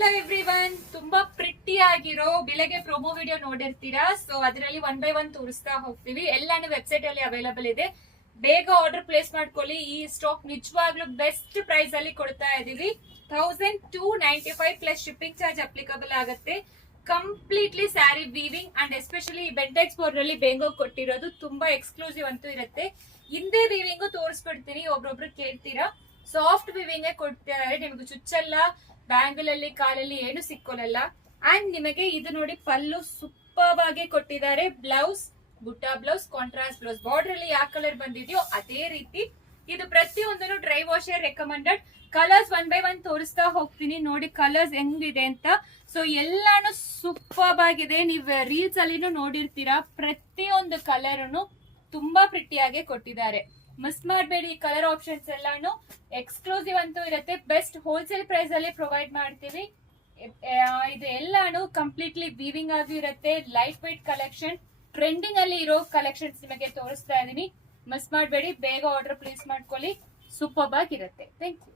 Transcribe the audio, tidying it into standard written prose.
Hello everyone, ತುಂಬಾ pretty ಆಗಿರೋ ಬೆಳಗ್ಗೆ ಪ್ರೊಮೋ ವಿಡಿಯೋ ನೋಡಿರ್ತೀರಾ. ಸೊ ಅದರಲ್ಲಿ 1 by 1 ತೋರಿಸ್ತಾ ಹೋಗ್ತೀವಿ. ಎಲ್ಲಾನು ವೆಬ್ಸೈಟ್ ಅಲ್ಲಿ ಅವೈಲಬಲ್ ಇದೆ. ಬೇಗ ಆರ್ಡರ್ ಪ್ಲೇಸ್ ಮಾಡ್ಕೊಳ್ಳಿ. ಈ ಸ್ಟಾಕ್ ನಿಜವಾಗ್ಲೂ ಬೆಸ್ಟ್ ಪ್ರೈಸ್ ಅಲ್ಲಿ ಕೊಡ್ತಾ ಇದೀವಿ. 1295 ಪ್ಲಸ್ ಶಿಪ್ಪಿಂಗ್ ಚಾರ್ಜ್ ಅಪ್ಲಿಕಬಲ್ ಆಗುತ್ತೆ. Completely sari weaving and especially Bentex board ಅಲ್ಲಿ ಬೇಂಗೋ ಕೊಟ್ಟಿರೋದು ತುಂಬಾ ಎಕ್ಸ್ಕ್ಲೂಸಿವ್ ಅಂತೂ ಇರುತ್ತೆ. ಹಿಂದೆ ವೀವಿಂಗು ತೋರಿಸ್ಬಿಡ್ತೀನಿ, ಒಬ್ರೊಬ್ರು ಕೇಳ್ತೀರಾ. ಸಾಫ್ಟ್ ವೀವಿಂಗ್ ಕೊಡ್ತಿದ್ದಾರೆ, ನಿಮ್ಗೆ ಚುಚ್ಚಲ್ಲ, ಬ್ಯಾಂಗಲ್ ಅಲ್ಲಿ ಕಾಲಲ್ಲಿ ಏನು ಸಿಕ್ಕೋಲ್ಲ. ಅಂಡ್ ನಿಮಗೆ ಇದು ನೋಡಿ ಪಲ್ಲು ಸೂಪರ್ ಆಗಿ ಕೊಟ್ಟಿದ್ದಾರೆ. Blouse butta blouse, contrast blouse, border ಅಲ್ಲಿ ಯಾವ ಕಲರ್ ಬಂದಿದೆಯೋ ಅದೇ ರೀತಿ. ಇದು ಪ್ರತಿಯೊಂದನ್ನು dry washer recommended. Colours 1 by 1 ತೋರಿಸ್ತಾ ಹೋಗ್ತೀನಿ, ನೋಡಿ ಕಲರ್ಸ್ ಹೆಂಗಿದೆ ಅಂತ. ಸೊ ಎಲ್ಲಾನು ಸೂಪರ್ ಆಗಿದೆ. ನೀವು ರೀಲ್ಸ್ ಅಲ್ಲಿನೂ ನೋಡಿರ್ತೀರಾ, ಪ್ರತಿಯೊಂದು ಕಲರ್ ತುಂಬಾ ಪ್ರಿಟಿಯಾಗಿ ಕೊಟ್ಟಿದ್ದಾರೆ. ಮಿಸ್ ಮಾಡಬೇಡಿ. ಕಲರ್ ಆಪ್ಷನ್ಸ್ ಎಲ್ಲಾನು ಎಕ್ಸ್ಕ್ಲೂಸಿವ್ ಅಂತೂ ಇರುತ್ತೆ. ಬೆಸ್ಟ್ ಹೋಲ್ಸೇಲ್ ಪ್ರೈಸ್ ಅಲ್ಲಿ ಪ್ರೊವೈಡ್ ಮಾಡ್ತೀವಿ. ಇದು ಎಲ್ಲಾನು ಕಂಪ್ಲೀಟ್ಲಿ ವೀವಿಂಗ್ ಆಗಿ ಇರುತ್ತೆ. ಲೈಟ್ ವೈಟ್ ಕಲೆಕ್ಷನ್, ಟ್ರೆಂಡಿಂಗ್ ಅಲ್ಲಿ ಇರೋ ಕಲೆಕ್ಷನ್ಸ್ ನಿಮಗೆ ತೋರಿಸ್ತಾ ಇದೀನಿ. ಮಿಸ್ ಮಾಡಬೇಡಿ, ಬೇಗ ಆರ್ಡರ್ ಪ್ಲೇಸ್ ಮಾಡ್ಕೊಳ್ಳಿ. ಸೂಪರ್ ಆಗಿರುತ್ತೆ. Thank you.